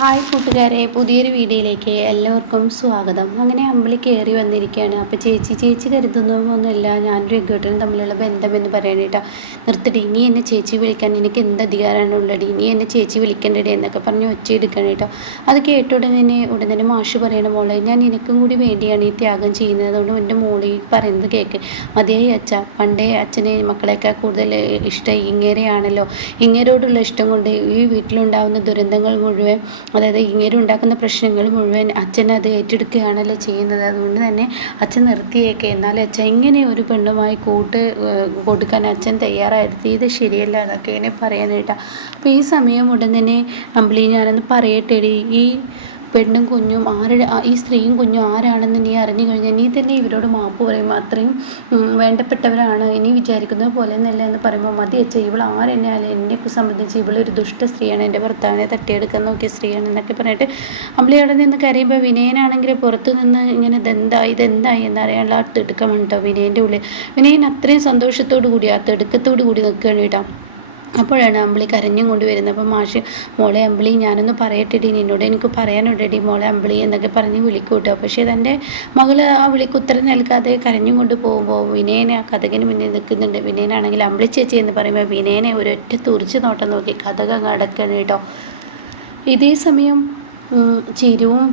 Hi കൂട്ടുകാരെ, പുതിയൊരു വീഡിയോയിലേക്ക് എല്ലാവർക്കും സ്വാഗതം. അങ്ങനെ അമ്പിളി കയറി വന്നിരിക്കുകയാണ്. അപ്പോൾ ചേച്ചി കരുതുന്നൊന്നുമില്ല ഞാനൊരു രഘുവേട്ടനും തമ്മിലുള്ള ബന്ധമെന്ന് പറയാനായിട്ടാ. നിർത്തടി, നീ എന്നെ ചേച്ചി വിളിക്കാൻ എനിക്ക് എന്ത് അധികാരമാണ് ഉള്ളടി, നീ എന്നെ ചേച്ചി വിളിക്കേണ്ടടി എന്നൊക്കെ പറഞ്ഞ് ഒച്ചയെടുക്കണം കേട്ടോ. അത് കേട്ട ഉടനെ മാഷ് പറയണ, മോളെ ഞാൻ നിനക്കും കൂടി വേണ്ടിയാണ് ഈ ത്യാഗം ചെയ്യുന്നത്, അതുകൊണ്ട് എൻ്റെ മോളി പറയുന്നത് കേൾക്ക്. മതിയായി അച്ഛ, പണ്ടേ അച്ഛനെ മക്കളെക്കാൾ കൂടുതൽ ഇഷ്ടം ഇങ്ങേരെയാണല്ലോ. ഇങ്ങേരോടുള്ള ഇഷ്ടം കൊണ്ട് ഈ വീട്ടിലുണ്ടാകുന്ന ദുരന്തങ്ങൾ മുഴുവൻ, അതായത് ഇങ്ങനെ ഉണ്ടാക്കുന്ന പ്രശ്നങ്ങൾ മുഴുവൻ അച്ഛൻ അത് ഏറ്റെടുക്കുകയാണല്ലോ ചെയ്യുന്നത്. അതുകൊണ്ട് തന്നെ അച്ഛൻ നിർത്തിയേക്കെ. എന്നാലും അച്ഛൻ ഇങ്ങനെ ഒരു പെണ്ണുമായി കൊടുക്കാൻ അച്ഛൻ തയ്യാറായത് ഇത് ശരിയല്ല എന്നൊക്കെ ഇങ്ങനെ പറയാനായിട്ടാണ്. അപ്പോൾ ഈ സമയം ഉടൻ തന്നെ അമ്പിളി, ഞാനൊന്ന് പറയട്ടെടി, ഈ പെണ്ണും കുഞ്ഞും ഈ സ്ത്രീയും കുഞ്ഞും ആരാണെന്ന് നീ അറിഞ്ഞു കഴിഞ്ഞാൽ നീ തന്നെ ഇവരോട് മാപ്പ് പറയും. അത്രയും വേണ്ടപ്പെട്ടവരാണ്, ഇനി വിചാരിക്കുന്നത് പോലെ എന്നല്ല എന്ന് പറയുമ്പോൾ, മതി അച്ഛ, ഇവൾ ആരെന്നാലും എന്നെയൊക്കെ സംബന്ധിച്ച് ഇവളൊരു ദുഷ്ട സ്ത്രീയാണ്, എൻ്റെ ഭർത്താവിനെ തട്ടിയെടുക്കാൻ നോക്കിയ സ്ത്രീയാണ് എന്നൊക്കെ പറഞ്ഞിട്ട് അമ്പിളി അവിടെ നിന്ന് കരയുമ്പോൾ, വിനയനാണെങ്കിൽ പുറത്തു നിന്ന് ഇങ്ങനെ ഇതെന്തായി എന്നറിയാനുള്ള ആ തിടുക്കം കേട്ടോ വിനയൻ്റെ ഉള്ളിൽ. വിനയൻ അത്രയും സന്തോഷത്തോടു കൂടി ആ തിടുക്കത്തോടു കൂടി നിൽക്കുകയാണ് കേട്ടോ. അപ്പോഴാണ് അമ്പിളി കരഞ്ഞും കൊണ്ട് വരുന്നത്. അപ്പം മാഷ്, മോളെ അമ്പിളി ഞാനൊന്ന് പറയട്ടെടി, നിന്നോട് എനിക്ക് പറയാനുണ്ടെടി മോളെ അമ്പിളി എന്നൊക്കെ പറഞ്ഞ് വിളിക്കൂട്ടോ. പക്ഷേ തൻ്റെ മകൾ ആ വിളിക്ക് ഉത്തരം നൽകാതെ കരഞ്ഞും കൊണ്ട് പോകുമ്പോൾ വിനയനെ ആ കഥകിന് മുന്നിൽ നിൽക്കുന്നുണ്ട്. വിനയനാണെങ്കിൽ അമ്പിളി ചേച്ചി എന്ന് പറയുമ്പോൾ വിനയനെ ഒരൊറ്റ തുറിച്ച് നോട്ടം നോക്കി കഥക അടക്കണം കേട്ടോ. ഇതേ സമയം ചിരുവും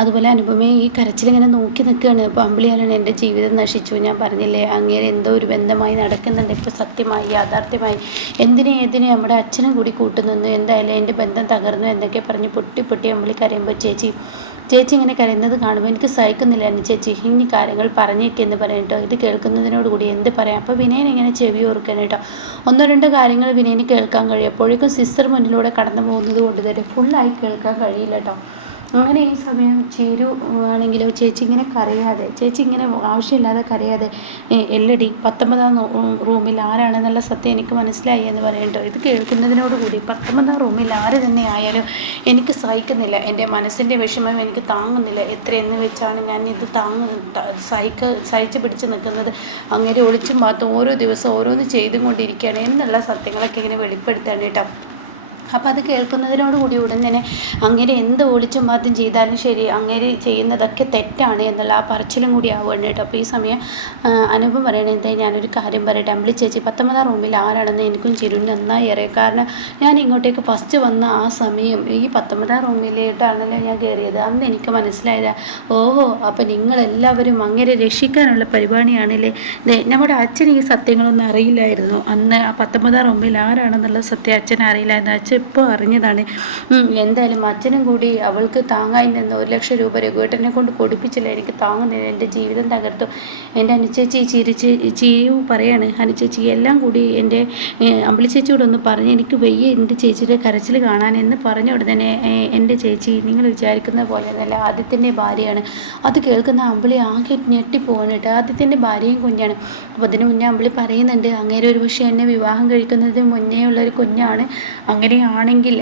അതുപോലെ അനുപമയും ഈ കരച്ചിലിങ്ങനെ നോക്കി നിൽക്കുകയാണ്. അപ്പോൾ അമ്പിളിയാണ്, എൻ്റെ ജീവിതം നശിച്ചു, ഞാൻ പറഞ്ഞില്ലേ അങ്ങേരെ എന്തോ ഒരു ബന്ധമായി നടക്കുന്നുണ്ട്, ഇപ്പോൾ സത്യമായി യാഥാർത്ഥ്യമായി, ഏതിനെ നമ്മുടെ അച്ഛനും കൂടി കൂട്ടുനിന്നു, എന്തായാലും എൻ്റെ ബന്ധം തകർന്നു എന്നൊക്കെ പറഞ്ഞ് പൊട്ടി അമ്പിളി കരയുമ്പോൾ, ചേച്ചി ഇങ്ങനെ കരയുന്നത് കാണുമ്പോൾ എനിക്ക് സഹിക്കുന്നില്ല എൻ്റെ ചേച്ചി, ഇനി കാര്യങ്ങൾ പറഞ്ഞേക്കെന്ന് പറഞ്ഞിട്ടോ. ഇത് കേൾക്കുന്നതിനോട് കൂടി എന്ത് പറയാം. അപ്പോൾ വിനയൻ ഇങ്ങനെ ചെവി ഓർക്കണം കേട്ടോ. ഒന്നോ രണ്ടോ കാര്യങ്ങൾ വിനയന് കേൾക്കാൻ കഴിയും. അപ്പോഴേക്കും സിസ്റ്റർ മുന്നിലൂടെ കടന്നു പോകുന്നത് കൊണ്ട് തന്നെ ഫുള്ളായി കേൾക്കാൻ കഴിയില്ല കേട്ടോ. അങ്ങനെ ഈ സമയം ചേരു ആണെങ്കിലോ ചേച്ചി ഇങ്ങനെ ആവശ്യമില്ലാതെ കരയാതെ, എല്ലടി 19ാം റൂമിൽ ആരാണെന്നുള്ള സത്യം എനിക്ക് മനസ്സിലായി എന്ന് പറയണ്ടോ. ഇത് കേൾക്കുന്നതിനോടുകൂടി 19ാം റൂമിൽ ആര് തന്നെ ആയാലും എനിക്ക് സഹിക്കുന്നില്ല, എൻ്റെ മനസ്സിൻ്റെ വിഷമം എനിക്ക് താങ്ങുന്നില്ല, എത്രയെന്ന് വെച്ചാണ് ഞാൻ ഇത് സഹിച്ച് പിടിച്ച് നിൽക്കുന്നത്. അങ്ങനെ ഒളിച്ചും പാത്തും ഓരോ ദിവസം ഓരോന്ന് ചെയ്തും കൊണ്ടിരിക്കുകയാണ് എന്നുള്ള സത്യങ്ങളൊക്കെ ഇങ്ങനെ വെളിപ്പെടുത്താണ് കേട്ടോ. അപ്പോൾ അത് കേൾക്കുന്നതിനോട് കൂടി ഉടൻ തന്നെ അങ്ങനെ എന്ത് ഒളിച്ചും പാത്തും ചെയ്താലും ശരി, അങ്ങനെ ചെയ്യുന്നതൊക്കെ തെറ്റാണ് എന്നുള്ള ആ പറച്ചിലും കൂടി ആവുകയാണ് കേട്ടോ. അപ്പോൾ ഈ സമയം അനുപം പറയണത്, ഞാനൊരു കാര്യം പറയട്ടെ അമ്പിളി ചേച്ചി, 19ാം റൂമിൽ ആരാണെന്ന് എനിക്കും ചിരുവിന് നന്നായി അറിയാം. കാരണം ഞാൻ ഇങ്ങോട്ടേക്ക് ഫസ്റ്റ് വന്ന ആ സമയം ഈ 19ാം റൂമിലേട്ടാണല്ലോ ഞാൻ കയറിയത്. അന്ന് എനിക്ക് മനസ്സിലായത്, ഓഹോ, അപ്പോൾ നിങ്ങളെല്ലാവരും അങ്ങനെ രക്ഷിക്കാനുള്ള പരിപാടിയാണല്ലേ. നമ്മുടെ അച്ഛൻ ഈ സത്യങ്ങളൊന്നും അറിയില്ലായിരുന്നു. അന്ന് ആ 19ാം റൂമിൽ ആരാണെന്നുള്ള സത്യം അച്ഛൻ അറിയില്ലായിരുന്നു. അച്ഛൻ ഇപ്പോൾ അറിഞ്ഞതാണ്. എന്തായാലും അച്ഛനും കൂടി അവൾക്ക് താങ്ങായി നിന്ന് 1 ലക്ഷം രൂപ രഘുവേട്ടനെ കൊണ്ട് കൊടുപ്പിച്ചില്ല, എനിക്ക് താങ്ങുന്നില്ല, എൻ്റെ ജീവിതം തകർത്തു. എൻ്റെ അനുചേച്ചി ചിരിച്ചു പറയാണ്, അനുചേച്ചി എല്ലാം കൂടി എൻ്റെ അമ്പിളി ചേച്ചിയോടൊന്ന് പറഞ്ഞ് എനിക്ക് വയ്യ എൻ്റെ ചേച്ചിയുടെ കരച്ചിൽ കാണാൻ എന്ന് പറഞ്ഞ ഉടനെ, എൻ്റെ ചേച്ചി നിങ്ങൾ വിചാരിക്കുന്ന പോലെ നല്ല ആദ്യത്തിൻ്റെ ഭാര്യയാണ്. അത് കേൾക്കുന്ന അമ്പിളി ആകെ ഞെട്ടിപ്പോവാണ് കേട്ടോ. ആദ്യത്തിൻ്റെ ഭാര്യയും കുഞ്ഞാണ്. അപ്പോൾ അതിന് മുന്നേ അമ്പിളി പറയുന്നുണ്ട്, അങ്ങേരെ ഒരു പക്ഷേ എന്നെ വിവാഹം കഴിക്കുന്നതിന് മുന്നേ ഉള്ളൊരു കുഞ്ഞാണ്, അങ്ങനെയാണെങ്കിൽ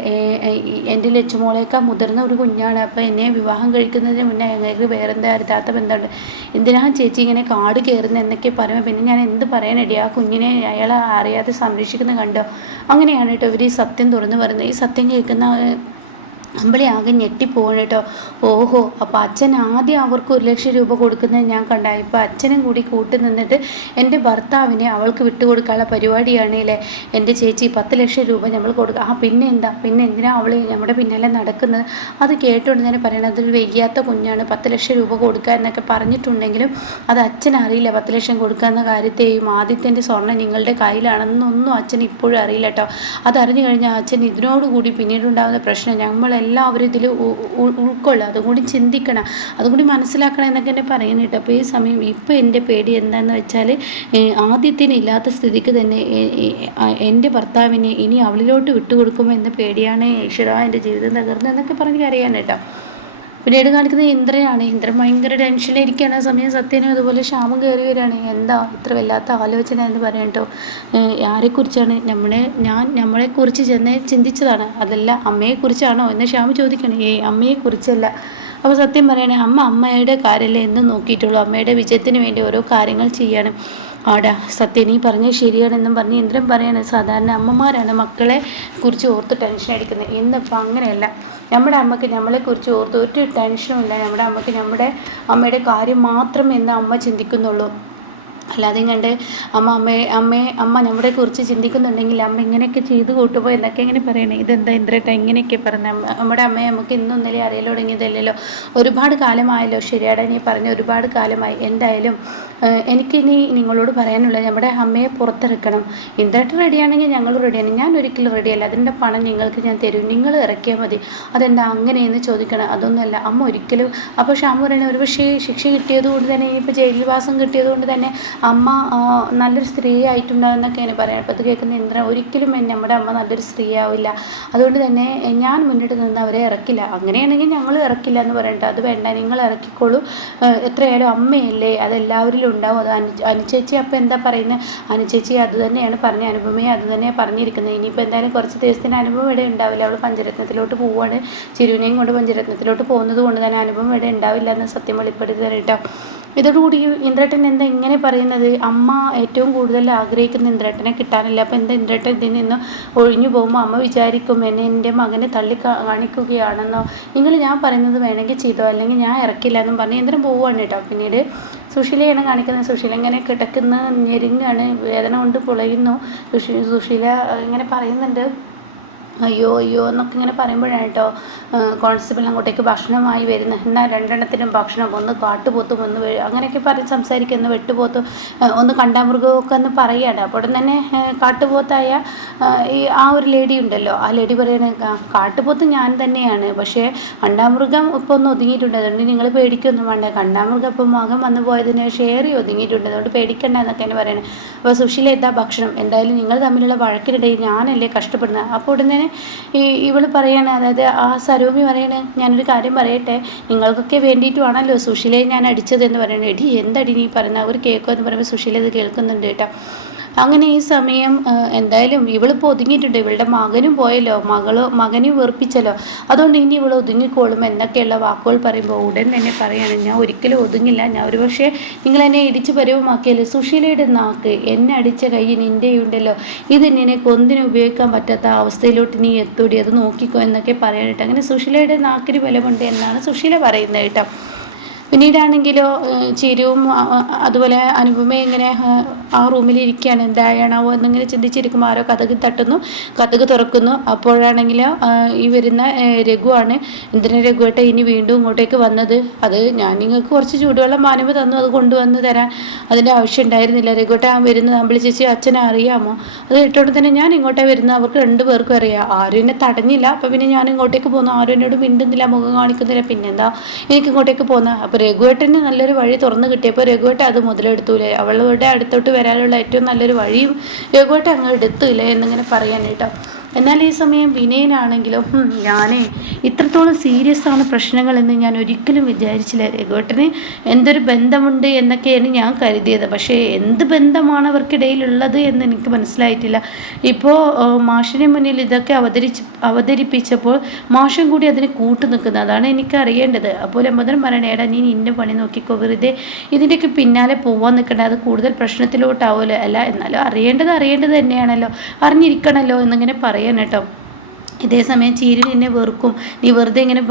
എൻ്റെ ലച്ചുമോളേക്കാൾ മുതിർന്ന ഒരു കുഞ്ഞാണ്. അപ്പോൾ എന്നെ വിവാഹം കഴിക്കുന്നതിന് മുന്നേ ഞങ്ങൾക്ക് വേറെന്താ അരുതാത്ത ബന്ധമുണ്ട്, എന്തിനാ ചേച്ചി ഇങ്ങനെ കാട് കയറുന്നത് എന്നൊക്കെ പറയുമ്പോൾ, പിന്നെ ഞാൻ എന്ത് പറയാനടി, ആ കുഞ്ഞിനെ അയാൾ അറിയാതെ സംരക്ഷിക്കുന്നത് കണ്ടോ. അങ്ങനെയാണ് കേട്ടോ ഇവർ ഈ സത്യം തുറന്നു പറയുന്നത്. ഈ സത്യം കേൾക്കുന്ന അമ്പിളി ആകെ ഞെട്ടിപ്പോവാണ് കേട്ടോ. ഓഹോ, അപ്പോൾ അച്ഛൻ ആദ്യം അവർക്ക് 1 ലക്ഷം രൂപ കൊടുക്കുന്നത് ഞാൻ കണ്ടായി, ഇപ്പോൾ അച്ഛനും കൂടി കൂട്ടി നിന്നിട്ട് എൻ്റെ ഭർത്താവിനെ അവൾക്ക് വിട്ടുകൊടുക്കാനുള്ള പരിപാടിയാണല്ലേ. എൻ്റെ ചേച്ചി 10 ലക്ഷം രൂപ നമ്മൾ കൊടുക്കുക, പിന്നെ എന്തിനാ അവൾ നമ്മുടെ പിന്നാലെ നടക്കുന്നത്. അത് കേട്ടുകൊണ്ട് തന്നെ പറയണത്, അതൊരു വയ്യാത്ത കുഞ്ഞാണ്, 10 ലക്ഷം രൂപ കൊടുക്കുക എന്നൊക്കെ പറഞ്ഞിട്ടുണ്ടെങ്കിലും അത് അച്ഛൻ അറിയില്ല. 10 ലക്ഷം കൊടുക്കുക എന്ന കാര്യത്തെയും ആദ്യത്തിൻ്റെ സ്വർണ്ണം നിങ്ങളുടെ കയ്യിലാണെന്നൊന്നും അച്ഛൻ ഇപ്പോഴും അറിയില്ല കേട്ടോ. അതറിഞ്ഞു കഴിഞ്ഞാൽ അച്ഛൻ ഇതിനോടുകൂടി പിന്നീടുണ്ടാകുന്ന പ്രശ്നം എല്ലാവരും ഇതിൽ ഉൾക്കൊള്ളുക, അതും കൂടി ചിന്തിക്കണം, അതും കൂടി മനസ്സിലാക്കണം എന്നൊക്കെ എന്നെ പറയുന്നത് കേട്ടോ. അപ്പോൾ ഈ സമയം ഇപ്പോൾ എൻ്റെ പേടി എന്താണെന്ന് വെച്ചാൽ, ആദ്യത്തിന് ഇല്ലാത്ത സ്ഥിതിക്ക് തന്നെ എൻ്റെ ഭർത്താവിനെ ഇനി അവളിലോട്ട് വിട്ടുകൊടുക്കുമോ എന്ന പേടിയാണ്. ഈശ്വരാ, എൻ്റെ ജീവിതം തകർന്നു എന്നൊക്കെ പറഞ്ഞ് കരയാണ് കേട്ടോ. പിന്നീട് കാണിക്കുന്നത് ഇന്ദ്രനാണ്. ഇന്ദ്രൻ ഭയങ്കര ടെൻഷനിലിരിക്കുകയാണ്. ആ സമയം സത്യനും അതുപോലെ ശ്യാമും കയറി വരികയാണ്. എന്താ ഇത്ര വല്ലാത്ത ആലോചന എന്ന് പറയാം കേട്ടോ. ആരെക്കുറിച്ചാണ് നമ്മളെക്കുറിച്ച് ചിന്തിച്ചതാണ്, അതല്ല അമ്മയെക്കുറിച്ചാണോ എന്ന് ശ്യാമ് ചോദിക്കണേ. അമ്മയെക്കുറിച്ചല്ല. അപ്പോൾ സത്യം പറയണേ, അമ്മയുടെ കാര്യമല്ലേ എന്നും നോക്കിയിട്ടുള്ളൂ, അമ്മയുടെ വിജയത്തിന് വേണ്ടി ഓരോ കാര്യങ്ങൾ ചെയ്യാണ്. ആടാ സത്യം നീ പറഞ്ഞത് ശരിയാണെന്നും പറഞ്ഞ് ഇന്ദ്രൻ പറയാണ് സാധാരണ അമ്മമാരാണ് മക്കളെ കുറിച്ച് ഓർത്ത് ടെൻഷൻ അടിക്കുന്നത്. ഇന്നിപ്പോൾ അങ്ങനെയല്ല. നമ്മുടെ അമ്മയ്ക്ക് നമ്മളെക്കുറിച്ച് ഓർത്ത് ഒരു ടെൻഷനും ഇല്ല. നമ്മുടെ അമ്മയ്ക്ക് നമ്മുടെ അമ്മയുടെ കാര്യം മാത്രം എന്ന് അമ്മ ചിന്തിക്കുന്നുള്ളൂ. അല്ലാതെ കണ്ട് അമ്മ നമ്മളെ കുറിച്ച് ചിന്തിക്കുന്നുണ്ടെങ്കിൽ അമ്മ ഇങ്ങനെയൊക്കെ ചെയ്തു കൂട്ടുമ്പോൾ എന്നൊക്കെ ഇങ്ങനെ പറയണേ. ഇതെന്താ ഇന്ദ്രേട്ട ഇങ്ങനെയൊക്കെ പറഞ്ഞ നമ്മുടെ അമ്മയെ നമുക്ക് ഇന്നും ഇന്നലെ അറിയൽ തുടങ്ങിയതല്ലല്ലോ, ഒരുപാട് കാലമായല്ലോ. ശരിയാടാ നീ പറഞ്ഞ ഒരുപാട് കാലമായി. എന്തായാലും എനിക്കിനി നിങ്ങളോട് പറയാനുള്ളത് നമ്മുടെ അമ്മയെ പുറത്തിറക്കണം. ഇന്ദ്രേട്ടൻ റെഡിയാണെങ്കിൽ ഞങ്ങൾ റെഡിയാണ്. ഞാൻ ഒരിക്കലും റെഡിയല്ല. അതിൻ്റെ പണം നിങ്ങൾക്ക് ഞാൻ തരും, നിങ്ങൾ ഇറക്കിയാൽ മതി. അതെന്താ അങ്ങനെയെന്ന് ചോദിക്കണം. അതൊന്നുമല്ല അമ്മ ഒരിക്കലും. അപ്പോൾ ഷാമു പറയുന്നത് ഒരു പക്ഷേ ശിക്ഷ കിട്ടിയതുകൊണ്ട് തന്നെ ഇനിയിപ്പോൾ ജയിൽവാസം കിട്ടിയതുകൊണ്ട് തന്നെ അമ്മ നല്ലൊരു സ്ത്രീ ആയിട്ടുണ്ടാകുന്നൊക്കെയാണ് പറയുന്നത്. അപ്പോൾ അത് കേൾക്കുന്ന ഇന്ദ്രൻ ഒരിക്കലും നമ്മുടെ അമ്മ നല്ലൊരു സ്ത്രീ ആവില്ല, അതുകൊണ്ട് തന്നെ ഞാൻ മുന്നിട്ട് നിന്ന് അവരെ ഇറക്കില്ല. അങ്ങനെയാണെങ്കിൽ ഞങ്ങൾ ഇറക്കില്ല എന്ന് പറയണ്ട. അത് വേണ്ട, നിങ്ങൾ ഇറക്കിക്കോളൂ. എത്രയായാലും അമ്മയല്ലേ, അതെല്ലാവരിലും ഉണ്ടാവും. അത് അനുചേച്ചി അപ്പം എന്താ പറയുന്നത്? അനുചേച്ചി അത് തന്നെയാണ് പറഞ്ഞത്, അനുപമയെ അത് തന്നെയാണ് പറഞ്ഞിരിക്കുന്നത്. ഇനിയിപ്പോൾ എന്തായാലും കുറച്ച് ദിവസത്തിന് അനുപമ ഇവിടെ ഉണ്ടാവില്ല. അവൾ പഞ്ചരത്നത്തിലോട്ട് പോവുകയാണ്. ചിരുവിനെയും കൊണ്ട് പഞ്ചരത്നത്തിലോട്ട് പോകുന്നത് കൊണ്ട് തന്നെ അനുപമ ഇവിടെ ഉണ്ടാവില്ല എന്ന് സത്യം വെളിപ്പെടുത്തി തരട്ടോ. ഇതോടുകൂടി ഇന്ദ്രേട്ടൻ എന്താ ഇങ്ങനെ പറയുന്നത്? അമ്മ ഏറ്റവും കൂടുതൽ ആഗ്രഹിക്കുന്ന ഇന്ദ്രേട്ടനെ കിട്ടാനില്ല. അപ്പോൾ എന്താ ഇന്ദ്രേട്ടൻ ഇതിൽ നിന്ന് ഒഴിഞ്ഞു പോകുമ്പോൾ അമ്മ വിചാരിക്കും എന്നെ എൻ്റെ മകനെ തള്ളി കാണിക്കുകയാണെന്നോ. നിങ്ങൾ ഞാൻ പറയുന്നത് വേണമെങ്കിൽ ചെയ്തോ, അല്ലെങ്കിൽ ഞാൻ ഇറക്കില്ല എന്നും പറഞ്ഞ് ഇന്ദ്രൻ പോവുകയാണ് കേട്ടോ. പിന്നീട് സുശീലയാണ് കാണിക്കുന്നത്. സുശീല ഇങ്ങനെ കിടക്കുന്ന ഞെരുങ്ങാണ്, വേദന കൊണ്ട് പൊളയുന്നു. സുശീല ഇങ്ങനെ പറയുന്നുണ്ട് അയ്യോ അയ്യോ എന്നൊക്കെ ഇങ്ങനെ പറയുമ്പോഴാണ് കേട്ടോ കോൺസ്റ്റബിൾ അങ്ങോട്ടേക്ക് ഭക്ഷണമായി വരുന്നത്. എന്നാൽ രണ്ടെണ്ണത്തിനും ഭക്ഷണം, ഒന്ന് കാട്ടുപോത്തും ഒന്ന് അങ്ങനെയൊക്കെ പറഞ്ഞ് സംസാരിക്കുന്നു. വെട്ടുപോത്തും ഒന്ന് കണ്ടാമൃഗമൊക്കെ ഒന്ന് പറയുകയാണ്. അപ്പോൾ തന്നെ കാട്ടുപോത്തായ ആ ഒരു ലേഡി ഉണ്ടല്ലോ, ആ ലേഡി പറയണ കാട്ടുപോത്ത് ഞാൻ തന്നെയാണ്, പക്ഷേ കണ്ടാമൃഗം ഇപ്പോൾ ഒന്ന് ഒതുങ്ങിയിട്ടുണ്ട്, അതുകൊണ്ട് നിങ്ങൾ പേടിക്കൊന്നും വേണ്ട. കണ്ടാമൃഗം ഇപ്പോൾ മകൻ വന്നു പോയതിന് ഷേറി ഒതുങ്ങിയിട്ടുണ്ട്, അതുകൊണ്ട് പേടിക്കണ്ട എന്നൊക്കെയാണ് പറയുന്നത്. അപ്പോൾ സുശീല എന്താ ഭക്ഷണം, എന്തായാലും നിങ്ങൾ തമ്മിലുള്ള വഴക്കിനിടയിൽ ഞാനല്ലേ കഷ്ടപ്പെടുന്നത്. അപ്പോൾ ഉടനെ ഇവള് പറയാണ്, അതായത് ആ സരോമി പറയണേ ഞാനൊരു കാര്യം പറയട്ടെ, നിങ്ങൾക്കൊക്കെ വേണ്ടിയിട്ടുമാണല്ലോ സുശീലയെ ഞാൻ അടിച്ചത് എന്ന് പറയണേ. എടി എന്തടി നീ പറയുന്ന ഒരു കേൾക്കുക എന്ന് പറയുമ്പോൾ സുശീല ഇത് കേൾക്കുന്നുണ്ട് കേട്ടോ. അങ്ങനെ ഈ സമയം എന്തായാലും ഇവളിപ്പോൾ ഒതുങ്ങിയിട്ടുണ്ട്. ഇവളുടെ മകനും പോയല്ലോ, മകനെയും വെറുപ്പിച്ചല്ലോ, അതുകൊണ്ട് ഇനി ഇവൾ ഒതുങ്ങിക്കോളും എന്നൊക്കെയുള്ള വാക്കുകൾ പറയുമ്പോൾ ഉടൻ തന്നെ പറയാണ് ഞാൻ ഒരിക്കലും ഒതുങ്ങില്ല. ഞാൻ ഒരു പക്ഷേ നിങ്ങൾ എന്നെ ഇടിച്ച് പരുവമാക്കിയല്ലോ. സുശീലയുടെ നാക്ക് എന്നെ അടിച്ച കൈ നിൻ്റെ ഉണ്ടല്ലോ, ഇത് നിനക്ക് ഒന്നിനും ഉപയോഗിക്കാൻ പറ്റാത്ത അവസ്ഥയിലോട്ട് നീ എത്തൂടി, അത് നോക്കിക്കോ എന്നൊക്കെ പറയാനിട്ട്. അങ്ങനെ സുശീലയുടെ നാക്കിന് ബലമുണ്ട് എന്നാണ് സുശീല പറയുന്നത് കേട്ടോ. പിന്നീടാണെങ്കിലോ ചിരുവും അതുപോലെ അനുപമയും ഇങ്ങനെ ആ റൂമിലിരിക്കുകയാണ്. എന്തായാണാവോ എന്നിങ്ങനെ ചിന്തിച്ചിരിക്കുമ്പോൾ ആരോ കതക് തട്ടുന്നു, കതക് തുറക്കുന്നു. അപ്പോഴാണെങ്കിലോ ഈ വരുന്ന രഘുവാണ്. എന്തിനാ രഘുവേട്ട ഇനി വീണ്ടും ഇങ്ങോട്ടേക്ക് വന്നത്? അത് ഞാൻ നിങ്ങൾക്ക് കുറച്ച് ചൂടുവെള്ളം മാനവ് തന്നു, അത് കൊണ്ടുവന്ന് തരാൻ അതിൻ്റെ ആവശ്യം ഉണ്ടായിരുന്നില്ല. രഘുവേട്ട വരുന്നത് അമ്പിളി ചേച്ചി അച്ഛനെ അറിയാമോ? അത് കേട്ടോണ്ട് തന്നെ ഞാൻ ഇങ്ങോട്ടേ വരുന്നത്, അവർക്ക് രണ്ടുപേർക്കും അറിയാം. ആരും എന്നെ തടഞ്ഞില്ല, അപ്പം പിന്നെ ഞാൻ ഇങ്ങോട്ടേക്ക് പോന്നു. ആരും എന്നോട് മിണ്ടുന്നില്ല, മുഖം കാണിക്കുന്നില്ല, പിന്നെന്താ എനിക്ക് ഇങ്ങോട്ടേക്ക് പോകുന്നത്? അപ്പോൾ രഘുവേട്ടന് നല്ലൊരു വഴി തുറന്നു കിട്ടിയപ്പോൾ രഘുവേട്ടൻ അത് മുതലെടുത്തൂലേ, അവളുടെ അടുത്തോട്ട് വരാനുള്ള ഏറ്റവും നല്ലൊരു വഴിയും രഘുവേട്ടൻ അങ്ങ് എടുത്തില്ലേ എന്നിങ്ങനെ പറയാൻ കേട്ടോ. എന്നാൽ ഈ സമയം വിനയനാണെങ്കിലും ഞാനേ ഇത്രത്തോളം സീരിയസ് ആണ് പ്രശ്നങ്ങളെന്ന് ഞാൻ ഒരിക്കലും വിചാരിച്ചില്ല. രഘുവേട്ടന് എന്തൊരു ബന്ധമുണ്ട് എന്നൊക്കെയാണ് ഞാൻ കരുതിയത്, പക്ഷേ എന്ത് ബന്ധമാണ് അവർക്കിടയിലുള്ളത് എന്ന് എനിക്ക് മനസ്സിലായിട്ടില്ല. ഇപ്പോൾ മാഷിന് മുന്നിൽ ഇതൊക്കെ അവതരിപ്പിച്ചപ്പോൾ മാഷൻ കൂടി അതിന് കൂട്ടു നിൽക്കുന്നത്, അതാണ് എനിക്ക് അറിയേണ്ടത്. അപ്പോൾ ലംബോദരൻ പറയണേ ഏടാ നീ നിൻ്റെ പണി നോക്കിക്കോ, വെറുതെ ഇതിൻ്റെയൊക്കെ പിന്നാലെ പോവാൻ നിൽക്കണ്ട, അത് കൂടുതൽ പ്രശ്നത്തിലോട്ടാവുമല്ലോ. അല്ല എന്നാലും അറിയേണ്ടത് തന്നെയാണല്ലോ, അറിഞ്ഞിരിക്കണമല്ലോ എന്നിങ്ങനെ പറയാൻ കേട്ടോ. ഇതേ സമയം ചീരു നിന്നെ വെറുക്കും, നീ വെറുതെ ഇങ്ങനെ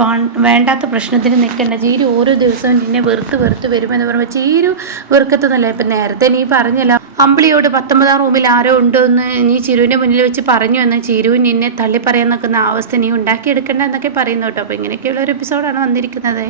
വേണ്ടാത്ത പ്രശ്നത്തിന് നിൽക്കണ്ട, ചീരു ഓരോ ദിവസവും നിന്നെ വെറുത്ത് വരുമെന്ന് പറയുമ്പോൾ ചീരു വെറുക്കത്തൊന്നുമല്ല. ഇപ്പം നേരത്തെ നീ പറഞ്ഞല്ലോ അമ്പിളിയോട് 19-ാം റൂമിൽ ആരോ ഉണ്ടോ എന്ന് നീ ചിരുവിൻ്റെ മുന്നിൽ വെച്ച് പറഞ്ഞു എന്ന്, ചിരു നിന്നെ തള്ളി പറയാൻ നിൽക്കുന്ന അവസ്ഥ നീ ഉണ്ടാക്കിയെടുക്കണ്ട എന്നൊക്കെ പറയുന്നു കേട്ടോ. അപ്പോൾ ഇങ്ങനെയൊക്കെയുള്ള ഒരു എപ്പിസോഡാണ് വന്നിരിക്കുന്നത്.